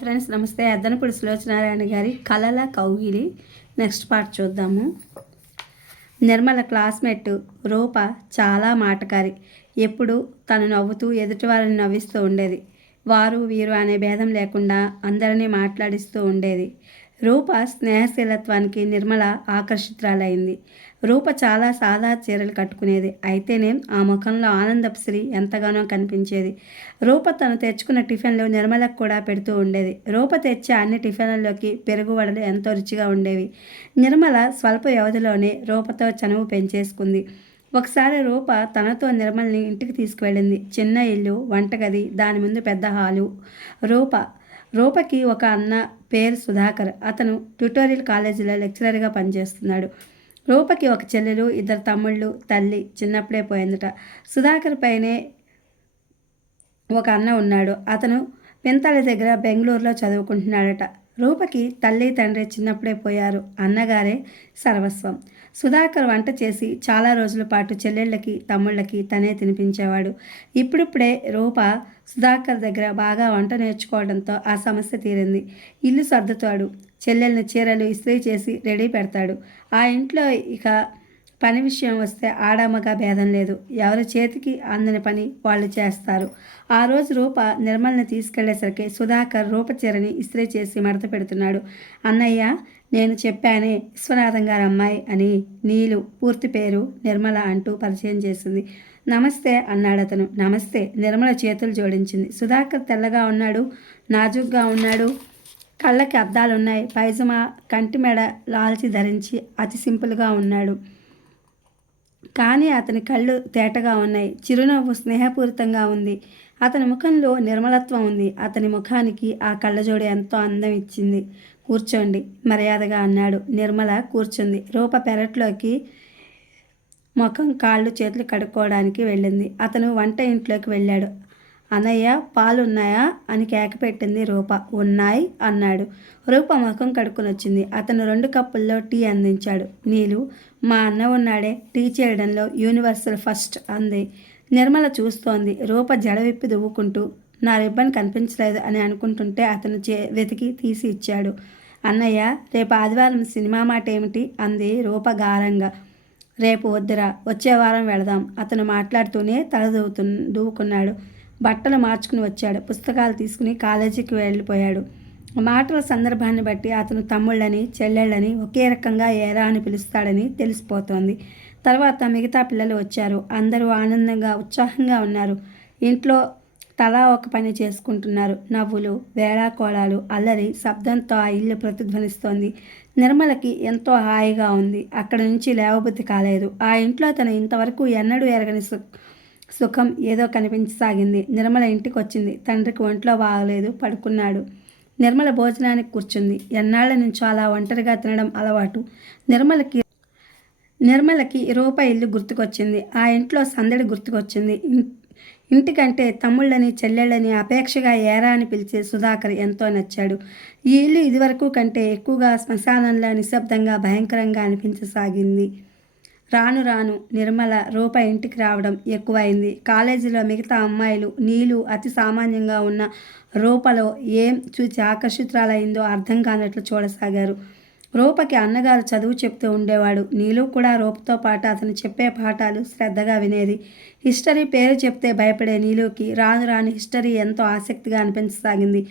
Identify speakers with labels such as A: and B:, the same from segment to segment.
A: Friends నమస్తే. అద్దనపూడి సులోచనారాయణ గారి కలల కౌగిలి. నెక్స్ట్ పార్ట్ చూద్దాము. నిర్మల క్లాస్మేట్ రూప చాలా మాటకారి. ఎప్పుడు తను నవ్వుతూ ఎదుటి వారిని నవ్విస్తూ ఉండేది. వారు వీరు అనే భేదం లేకుండా అందరినీ మాట్లాడిస్తూ ఉండేది. రూప స్నేహశీలత్వానికి నిర్మల ఆకర్షితురాలైంది. రూప చాలా సాదా చీరలు కట్టుకునేది. అయితేనే ఆ ముఖంలో ఆనందపుశ్రీ ఎంతగానో కనిపించేది. రూప తను తెచ్చుకున్న టిఫిన్లు నిర్మలకు కూడా పెడుతూ ఉండేది. రూప తెచ్చే అన్ని టిఫిన్లలోకి పెరుగు వడలు ఎంతో రుచిగా ఉండేవి. నిర్మల స్వల్ప వ్యవధిలోనే రూపతో చనువు పెంచేసుకుంది. ఒకసారి రూప తనతో నిర్మల్ని ఇంటికి తీసుకువెళ్ళింది. చిన్న ఇల్లు వంటగది దాని ముందు పెద్ద హాలు. రూప రూపకి ఒక అన్న పేరు సుధాకర్. అతను ట్యూటోరియల్ కాలేజీలో లెక్చరర్గా పనిచేస్తున్నాడు. రూపకి ఒక చెల్లెలు ఇద్దరు తమ్ముళ్ళు తల్లి చిన్నప్పుడే పోయిందట. సుధాకర్ పైనే ఒక అన్న ఉన్నాడు. అతను పింతాళి దగ్గర బెంగళూరులో చదువుకుంటున్నాడట. రూపకి తల్లి తండ్రి చిన్నప్పుడే పోయారు. అన్నగారే సర్వస్వం. సుధాకర్ వంట చేసి చాలా రోజుల పాటు చెల్లెళ్ళకి తమ్ముళ్ళకి తనే తినిపించేవాడు. ఇప్పుడిప్పుడే రూప సుధాకర్ దగ్గర బాగా వంట నేర్చుకోవడంతో ఆ సమస్య తీరింది. ఇల్లు సర్దుతాడు. చెల్లెల్ని చీరలు ఇస్త్రీ చేసి రెడీ పెడతాడు. ఆ ఇంట్లో ఇక పని విషయం వస్తే ఆడామగా భేదం లేదు. ఎవరి చేతికి అందని పని వాళ్ళు చేస్తారు. ఆ రోజు రూప నిర్మల్ని తీసుకెళ్ళేసరికి సుధాకర్ రూప చీరని ఇస్త్రీ చేసి మడత పెడుతున్నాడు. అన్నయ్య నేను చెప్పానే విశ్వనాథం గారు అమ్మాయి అని నీలు పూర్తి పేరు నిర్మల అంటూ పరిచయం చేసింది. నమస్తే అన్నాడు అతను. నమస్తే నిర్మల చేతులు జోడించింది. సుధాకర్ తెల్లగా ఉన్నాడు నాజుగ్గా ఉన్నాడు కళ్ళకి అద్దాలున్నాయి పైజమా కంటి మెడ లాల్చి ధరించి అతి సింపుల్గా ఉన్నాడు. కానీ అతని కళ్ళు తేటగా ఉన్నాయి. చిరునవ్వు స్నేహపూరితంగా ఉంది. అతని ముఖంలో నిర్మలత్వం ఉంది. అతని ముఖానికి ఆ కళ్ళజోడి ఎంతో అందం ఇచ్చింది. కూర్చోండి మర్యాదగా అన్నాడు. నిర్మల కూర్చుంది. రూప పెరట్లోకి ముఖం కాళ్ళు చేతులు కడుక్కోవడానికి వెళ్ళింది. అతను వంట ఇంట్లోకి వెళ్ళాడు. అన్నయ్య పాలున్నాయా? అని కేక పెట్టింది రూప. ఉన్నాయి అన్నాడు. రూప ముఖం కడుక్కుని వచ్చింది. అతను రెండు కప్పుల్లో టీ అందించాడు. నీలు మా అన్న ఉన్నాడే. టీ చేయడంలో యూనివర్సల్ ఫస్ట్ అంది. నిర్మల చూస్తోంది. రూప జడ విప్పి దువ్వుకుంటూ నా రిబ్బన్ కనిపించలేదు అని అనుకుంటుంటే అతను చే వెతికి తీసి ఇచ్చాడు. అన్నయ్య రేపు ఆదివారం సినిమా మాట ఏమిటి? అంది రూప గారంగా. రేపు వద్దురా వచ్చే వారం వెళదాం. అతను మాట్లాడుతూనే తల దూవుతు దూవుకున్నాడు. బట్టలు మార్చుకుని వచ్చాడు. పుస్తకాలు తీసుకుని కాలేజీకి వెళ్ళిపోయాడు. మాటల సందర్భాన్ని బట్టి అతను తమ్ముళ్ళని చెల్లెళ్ళని ఒకే రకంగా ఏరా అని పిలుస్తాడని తెలిసిపోతోంది. తర్వాత మిగతా పిల్లలు వచ్చారు. అందరూ ఆనందంగా ఉత్సాహంగా ఉన్నారు. ఇంట్లో తలా ఒక పని చేసుకుంటున్నారు. నవ్వులు వేళాకోళాలు అల్లరి శబ్దంతో ఆ ఇల్లు ప్రతిధ్వనిస్తోంది. నిర్మలకి ఎంతో హాయిగా ఉంది. అక్కడి నుంచి లేవబుద్ధి కాలేదు. ఆ ఇంట్లో తను ఇంతవరకు ఎన్నడూ ఎరగని సుఖం ఏదో కనిపించసాగింది. నిర్మల ఇంటికి వచ్చింది తండ్రికి ఒంట్లో బాగలేదు పడుకున్నాడు. నిర్మల భోజనానికి కూర్చుంది. ఎన్నాళ్ళ నుంచో అలా ఒంటరిగా తినడం అలవాటు. నిర్మలకి నిర్మలకి రూపాయి ఇల్లు గుర్తుకొచ్చింది. ఆ ఇంట్లో సందడి గుర్తుకొచ్చింది. ఇంటికంటే తమ్ముళ్ళని చెల్లెళ్ళని అపేక్షగా ఏరా అని పిలిచే సుధాకర్ ఎంతో నచ్చాడు. ఈ ఇల్లు ఇదివరకు కంటే ఎక్కువగా శ్మశానంలో నిశ్శబ్దంగా భయంకరంగా అనిపించసాగింది. రాను రాను నిర్మల రూప ఇంటికి రావడం ఎక్కువైంది. కాలేజీలో మిగతా అమ్మాయిలు నీళ్ళు అతి సామాన్యంగా ఉన్న రూపలో ఏం చూసి ఆకర్షితురాలైందో అర్థం కానట్లు చూడసాగారు. రూపకి అన్నగారు చదువు చెప్తూ ఉండేవాడు. నీలు కూడా రూపతో పాటు అతను చెప్పే పాఠాలు శ్రద్ధగా వినేది. హిస్టరీ పేరు చెప్తే భయపడే నీలుకి రాను రాని హిస్టరీ ఎంతో ఆసక్తిగా అనిపించసాగింది.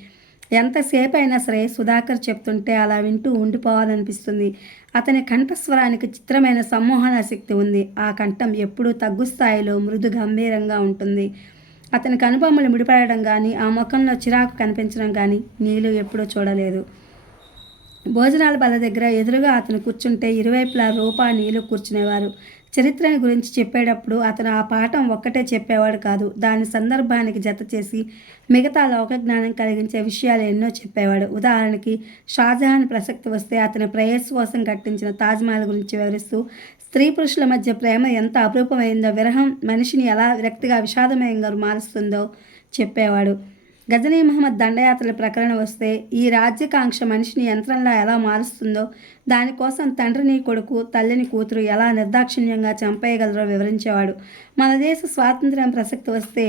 A: ఎంతసేపు అయినా సరే సుధాకర్ చెప్తుంటే అలా వింటూ ఉండిపోవాలనిపిస్తుంది. అతని కంఠస్వరానికి చిత్రమైన సమ్మోహన శక్తి ఉంది. ఆ కంఠం ఎప్పుడూ తగ్గు స్థాయిలో మృదు గంభీరంగా ఉంటుంది. అతని కనుబొమ్మలు ముడిపడడం కానీ ఆ ముఖంలో చిరాకు కనిపించడం కానీ నీళ్ళు ఎప్పుడూ చూడలేదు. భోజనాల బల దగ్గర ఎదురుగా అతను కూర్చుంటే ఇరువైపులా రూపా నీళ్ళు కూర్చునేవారు. చరిత్రని గురించి చెప్పేటప్పుడు అతను ఆ పాఠం ఒక్కటే చెప్పేవాడు కాదు. దాని సందర్భానికి జత చేసి మిగతా లోక జ్ఞానం కలిగించే విషయాలు ఎన్నో చెప్పేవాడు. ఉదాహరణకి షాజహాన్ ప్రసక్తి వస్తే అతని ప్రేయస్ కోసం కట్టించిన తాజ్మహల్ గురించి వివరిస్తూ స్త్రీ పురుషుల మధ్య ప్రేమ ఎంత అపరూపమైందో విరహం మనిషిని ఎలా విరక్తిగా విషాదమయంగా మారుస్తుందో చెప్పేవాడు. గజనీ మహమ్మద్ దండయాత్రల ప్రకరణ వస్తే ఈ రాజ్యకాంక్ష మనిషిని యంత్రంలా ఎలా మారుస్తుందో దానికోసం తండ్రిని కొడుకు తల్లిని కూతురు ఎలా నిర్దాక్షిణ్యంగా చంపేయగలరో వివరించేవాడు. మన దేశ స్వాతంత్ర్యం ప్రసక్తి వస్తే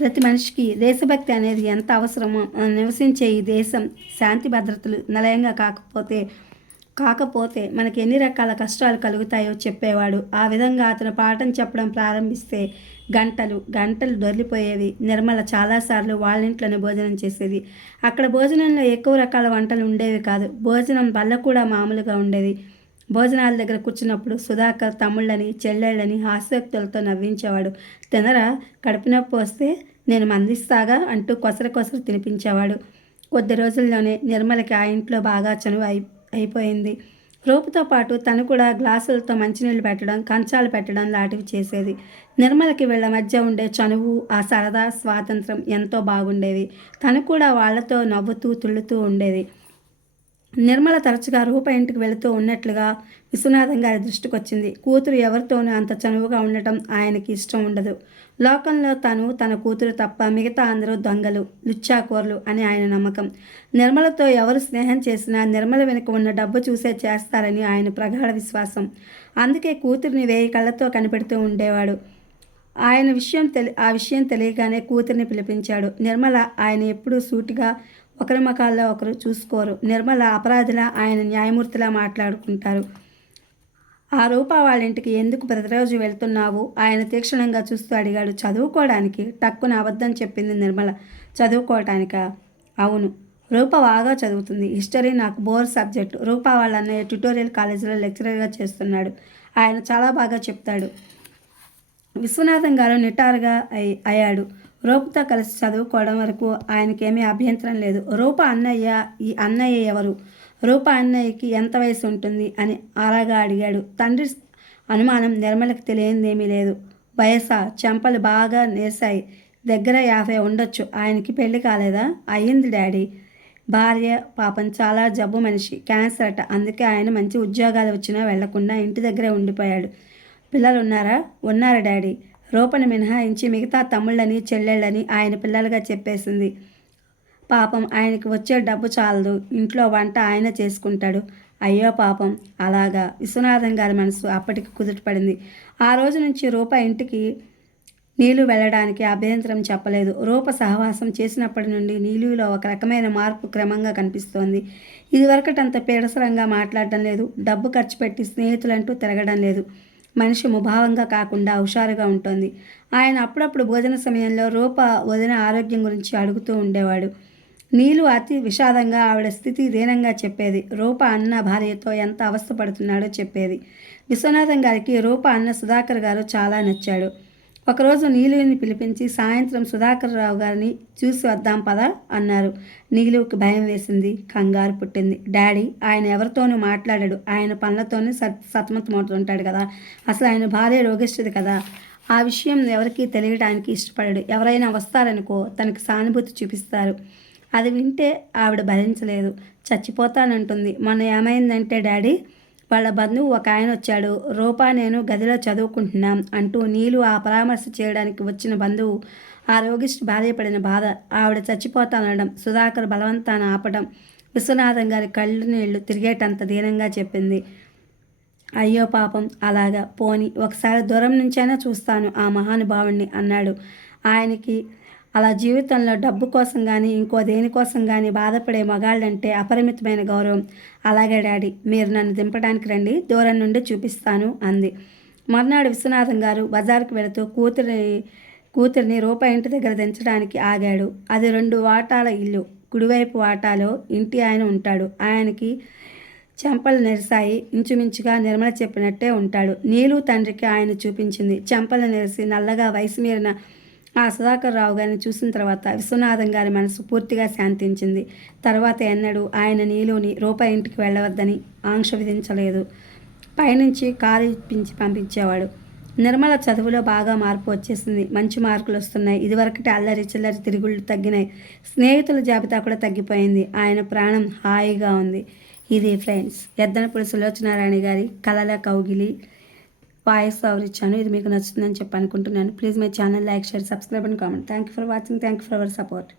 A: ప్రతి మనిషికి దేశభక్తి అనేది ఎంత అవసరమో నివసించే ఈ దేశం శాంతి భద్రతలు నిలయంగా కాకపోతే కాకపోతే మనకి ఎన్ని రకాల కష్టాలు కలుగుతాయో చెప్పేవాడు. ఆ విధంగా అతను పాఠం చెప్పడం ప్రారంభిస్తే గంటలు గంటలు దొరికిపోయేవి. నిర్మల చాలాసార్లు వాళ్ళ ఇంట్లోనే భోజనం చేసేది. అక్కడ భోజనంలో ఎక్కువ రకాల వంటలు ఉండేవి కాదు. భోజనం వల్ల కూడా మామూలుగా ఉండేది. భోజనాల దగ్గర కూర్చున్నప్పుడు సుధాకర్ తమ్ముళ్ళని చెల్లెళ్ళని హాస్యోక్తులతో నవ్వించేవాడు. తినరా? కడుపు నొప్పి వస్తే నేను మందిస్తాగా? అంటూ కొసర కొసరు తినిపించేవాడు. కొద్ది రోజుల్లోనే నిర్మలకి ఆ ఇంట్లో బాగా చనువు అయి అయిపోయింది. రూపుతో పాటు తను కూడా గ్లాసులతో మంచినీళ్ళు పెట్టడం కంచాలు పెట్టడం లాంటివి చేసేది. నిర్మలకి వీళ్ళ మధ్య ఉండే చనువు ఆ సరదా స్వాతంత్రం ఎంతో బాగుండేది. తను కూడా వాళ్ళతో నవ్వుతూ తుళ్ళుతూ ఉండేది. నిర్మల తరచుగా రూప ఇంటికి వెళుతూ ఉన్నట్లుగా విశ్వనాథం గారి దృష్టికి వచ్చింది కూతురు ఎవరితోనూ అంత చనువుగా ఉండటం ఆయనకి ఇష్టం ఉండదు. లోకంలో తను తన కూతురు తప్ప మిగతా అందరూ దొంగలు లుచ్చాకోర్లు అని ఆయన నమ్మకం. నిర్మలతో ఎవరు స్నేహం చేసినా నిర్మల వెనుక ఉన్న డబ్బు చూసే చేస్తారని ఆయన ప్రగాఢ విశ్వాసం. అందుకే కూతురిని వేయి కళ్ళతో కనిపెడుతూ ఉండేవాడు. ఆయన విషయం తెలి ఆ విషయం తెలియగానే కూతురిని పిలిపించాడు. నిర్మల ఆయన ఎప్పుడూ సూటిగా ఒకరి మకాల్లో ఒకరు చూసుకోరు. నిర్మల అపరాధిలా ఆయన న్యాయమూర్తిలా మాట్లాడుకుంటారు. ఆ రూప వాళ్ళ ఇంటికి ఎందుకు ప్రతిరోజు వెళ్తున్నావు? ఆయన తీక్షణంగా చూస్తూ అడిగాడు. చదువుకోవడానికి టక్కున అబద్ధం చెప్పింది నిర్మల. చదువుకోవటానిక? అవును. రూప బాగా చదువుతుంది. హిస్టరీ నాకు బోర్ సబ్జెక్ట్. రూప వాళ్ళ అన్నయ్య ట్యుటోరియల్ కాలేజీలో లెక్చరర్గా చేస్తున్నాడు. ఆయన చాలా బాగా చెప్తాడు. విశ్వనాథం గారు నిటారుగా అయి అయ్యాడు. రూపతో కలిసి చదువుకోవడం వరకు ఆయనకేమీ అభ్యంతరం లేదు. రూప అన్నయ్య ఈ అన్నయ్య ఎవరు? రూప అన్నయ్యకి ఎంత వయసు ఉంటుంది అని అలాగా అడిగాడు. తండ్రి అనుమానం నిర్మలకు తెలియందేమీ లేదు. వయస? చెంపలు బాగా నేసాయి దగ్గర యాభై ఉండొచ్చు. ఆయనకి పెళ్ళి కాలేదా? అయ్యింది డాడీ. భార్య పాపం చాలా జబ్బు మనిషి. క్యాన్సర్ అట. అందుకే ఆయన మంచి ఉద్యోగాలు వచ్చినా వెళ్ళకుండా ఇంటి దగ్గరే ఉండిపోయాడు. పిల్లలు ఉన్నారా ఉన్నారా డాడీ? రూపను మినహాయించి మిగతా తమ్ముళ్ళని చెల్లెళ్ళని ఆయన పిల్లలుగా చెప్పేసింది. పాపం ఆయనకి వచ్చే డబ్బు చాలదు. ఇంట్లో వంట ఆయన చేసుకుంటాడు. అయ్యో పాపం. అలాగా. విశ్వనాథం గారి మనసు అప్పటికి కుదుటపడింది ఆ రోజు నుంచి రూప ఇంటికి నీలు వెళ్ళడానికి అభ్యంతరం చెప్పలేదు. రూప సహవాసం చేసినప్పటి నుండి నీలులో ఒక రకమైన మార్పు క్రమంగా కనిపిస్తోంది. ఇదివరకటంత పీడసరంగా మాట్లాడడం లేదు. డబ్బు ఖర్చు పెట్టి స్నేహితులంటూ తిరగడం లేదు. మనిషి ముభావంగా కాకుండా హుషారుగా ఉంటుంది. ఆయన అప్పుడప్పుడు భోజన సమయంలో రూప వదిన ఆరోగ్యం గురించి అడుగుతూ ఉండేవాడు. నీలు అతి విషాదంగా ఆవిడ స్థితి దీనంగా చెప్పేది. రూప అన్న భార్యతో ఎంత అవస్థపడుతున్నాడో చెప్పేది. విశ్వనాథం గారికి రూప అన్న సుధాకర్ గారు చాలా నచ్చాడు. ఒకరోజు నీలుని పిలిపించి సాయంత్రం సుధాకర్ రావు గారిని చూసి వద్దాం పదా అన్నారు. నీలుకి భయం వేసింది కంగారు పుట్టింది. డాడీ ఆయన ఎవరితోనూ మాట్లాడాడు. ఆయన పనులతోనే సత్ సతమతమవుతుంటాడు కదా. అసలు ఆయన భార్య రోగిస్తుంది కదా. ఆ విషయం ఎవరికీ తెలియడానికి ఇష్టపడాడు. ఎవరైనా వస్తారనుకో తనకి సానుభూతి చూపిస్తారు. అది వింటే ఆవిడ భరించలేదు. చచ్చిపోతానంటుంది. మొన్న ఏమైందంటే డాడీ వాళ్ళ బంధువు ఒక ఆయన వచ్చాడు. రూపా నేను గదిలో చదువుకుంటున్నాం అంటూ నీళ్ళు ఆ పరామర్శ చేయడానికి వచ్చిన బంధువు ఆ రోగిష్టి బాధపడిన బాధ. ఆవిడ చచ్చిపోతానడం సుధాకర్ బలవంతాన ఆపడం విశ్వనాథం గారి కళ్ళు నీళ్ళు తిరిగేటంత దీనంగా చెప్పింది. అయ్యో పాపం అలాగా పోని ఒకసారి దూరం నుంచైనా చూస్తాను ఆ మహానుభావుణ్ణి అన్నాడు. ఆయనకి అలా జీవితంలో డబ్బు కోసం కానీ ఇంకో దేనికోసం కానీ బాధపడే మగాళ్ళంటే అపరిమితమైన గౌరవం. అలాగే డాడీ మీరు నన్ను దింపడానికి రండి దూరం నుండి చూపిస్తాను అంది. మర్నాడు విశ్వనాథం గారు బజార్కు వెళుతూ కూతురి కూతురిని రూపాయి ఇంటి దగ్గర దించడానికి ఆగాడు. అది రెండు వాటాల ఇల్లు. కుడివైపు వాటాలో ఇంటి ఆయన ఉంటాడు. ఆయనకి చెంపలు నెరిసాయి ఇంచుమించుగా నిర్మల చెప్పినట్టే ఉంటాడు. నీలు తండ్రికి ఆయన చూపించింది. చెంపలు నెరిసి నల్లగా వయసు మీరిన ఆ సుధాకర్ రావు గారిని చూసిన తర్వాత విశ్వనాథం గారి మనసు పూర్తిగా శాంతించింది. తర్వాత ఎన్నడూ ఆయన నీలోని రూపాయి ఇంటికి వెళ్ళవద్దని ఆంక్ష విధించలేదు. పైనుంచి కారు ఇప్పించి పంపించేవాడు. నిర్మల చదువులో బాగా మార్పు వచ్చేసింది. మంచి మార్కులు వస్తున్నాయి. ఇదివరకటి అల్లరి చిల్లరి తిరుగుళ్ళు తగ్గినాయి. స్నేహితుల జాబితా కూడా తగ్గిపోయింది. ఆయన ప్రాణం హాయిగా ఉంది. ఇది ఫ్రెండ్స్ ఎద్దనపూడి సులోచనారాయణ గారి కలల కౌగిలి వాయిస్ ఓవర్ ఇచ్చాను. ఇది మీకు నచ్చుతుందని చెప్పి అనుకుంటున్నాను. Please my channel like share subscribe and comment. Thank you for watching thank you for our support